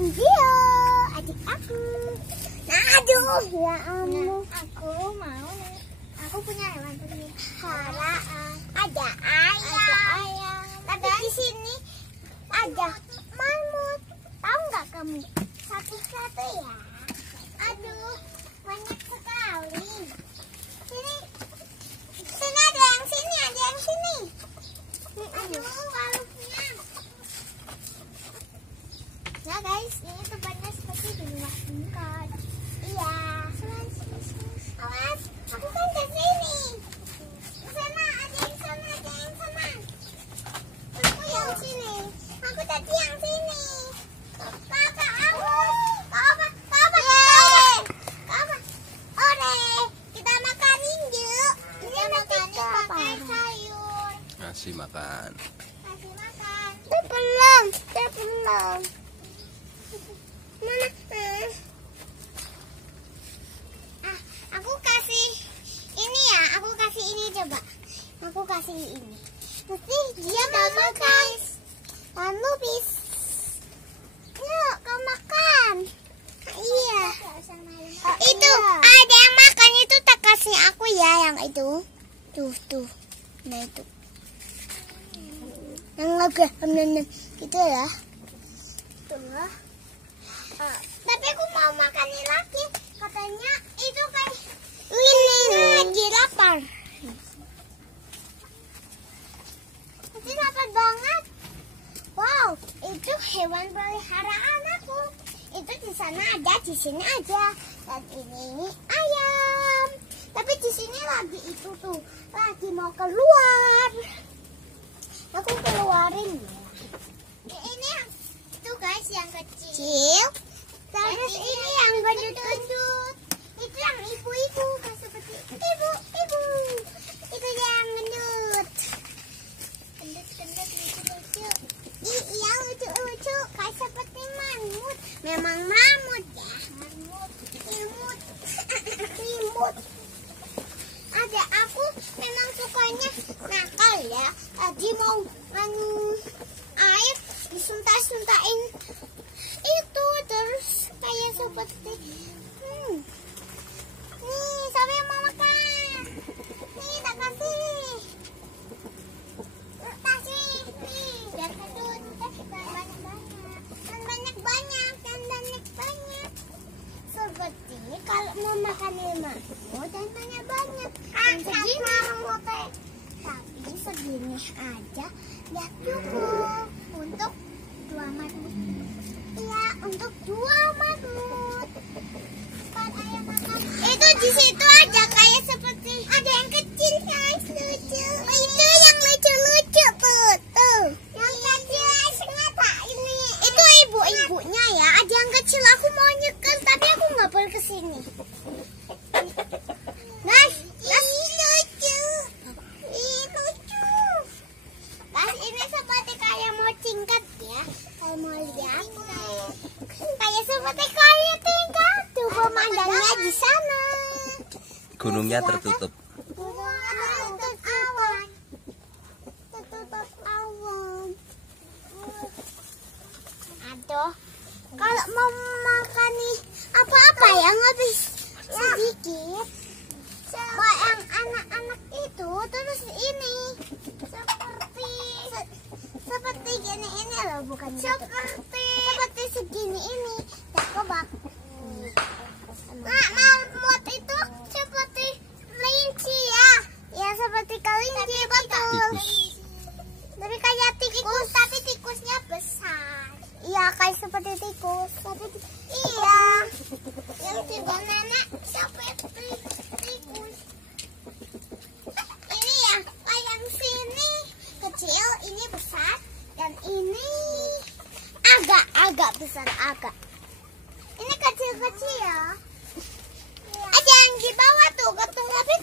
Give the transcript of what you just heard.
dan Gio, adik aku. Nah, aduh, ya ampun. Aku punya hewan peliharaan. Ada ayam. Tapi di sini ada marmut. Tahu nggak kamu? Satu-satu ya. Aduh, banyak sekali. Sini ada yang sini, ada yang sini. Aduh, waluknya. Nah guys, ini tempatnya seperti di rumah tingkat. Iya. Awas, aku kan ke sini. Sana, ada yang sana, ada yang sana. Aku yang sini. Aku tadi yang sini. Kakak aku. Kakak. Ore, kita makanin yuk. Kita makanin pakai sayur. Ngasih makan. Kasih makan. Belum. Mana? Aku kasih ini ya. Aku kasih ini coba. Aku kasih ini. Nanti dia mau makan. Lalu yuk, kau makan. Iya. Itu ada yang makan itu tak kasih aku ya yang itu. Tuh. Nah itu. Yang agak gitu ya. Tuh. Tapi aku mau makan ini lagi. Katanya itu kayak ini lagi lapar. Itu lapar banget. Wow, itu hewan peliharaan aku. Itu di sana ada, di sini ada. Dan ini ayam. Tapi di sini lagi itu tuh, lagi mau keluar. Aku keluarin ya. Ini yang itu guys yang kecil. Terus ini yang gendut-gendut. Itu yang ibu itu seperti ibu. Itu yang gendut. Gendut lucu-lucu. Iya lucu-lucu kayak seperti marmut. Memang marmut ya. Imut. Ada aku memang sukanya nakal ya. Tadi mau air disuntak-suntakin itu terus kayak seperti nih siapa yang mau makan? Nih tak kasih nih biar kedut dan banyak seperti kalau mau makan marmut dan banyak segini tapi segini aja ya cukup untuk 2 marmut. Iya, untuk 2 marmut. Itu di situ aja kayak seperti ada yang kecil guys, lucu. Itu yang lucu-lucu tuh. Yang kecil sengaja ini. Itu ibu-ibunya ya. Ada yang kecil aku mau nyekel tapi aku nggak boleh kesini. Guys, ini lucu. Guys, ini seperti kayak mau cingkat ya. Kalau mau lihat kayak seperti kayak tingkat tuh pemandangnya di sana. Gunungnya tertutup. Tertutup awan. Aduh, kalau mau makan nih apa-apa yang habis sedikit. Buat yang anak-anak itu terus ini seperti gini ini loh, bukan seperti segini ini. Coba. Marmut itu seperti kelinci ya. Ya seperti kelinci betul. Tapi kayak tikus, tapi tikusnya besar. Iya kayak seperti tikus. Tapi iya. Yang di banana seperti tikus. Ini ya, kayak yang sini kecil, ini besar, dan ini agak besar agak. Ini kecil-kecil ya. Ada yang di bawah tuh, tapi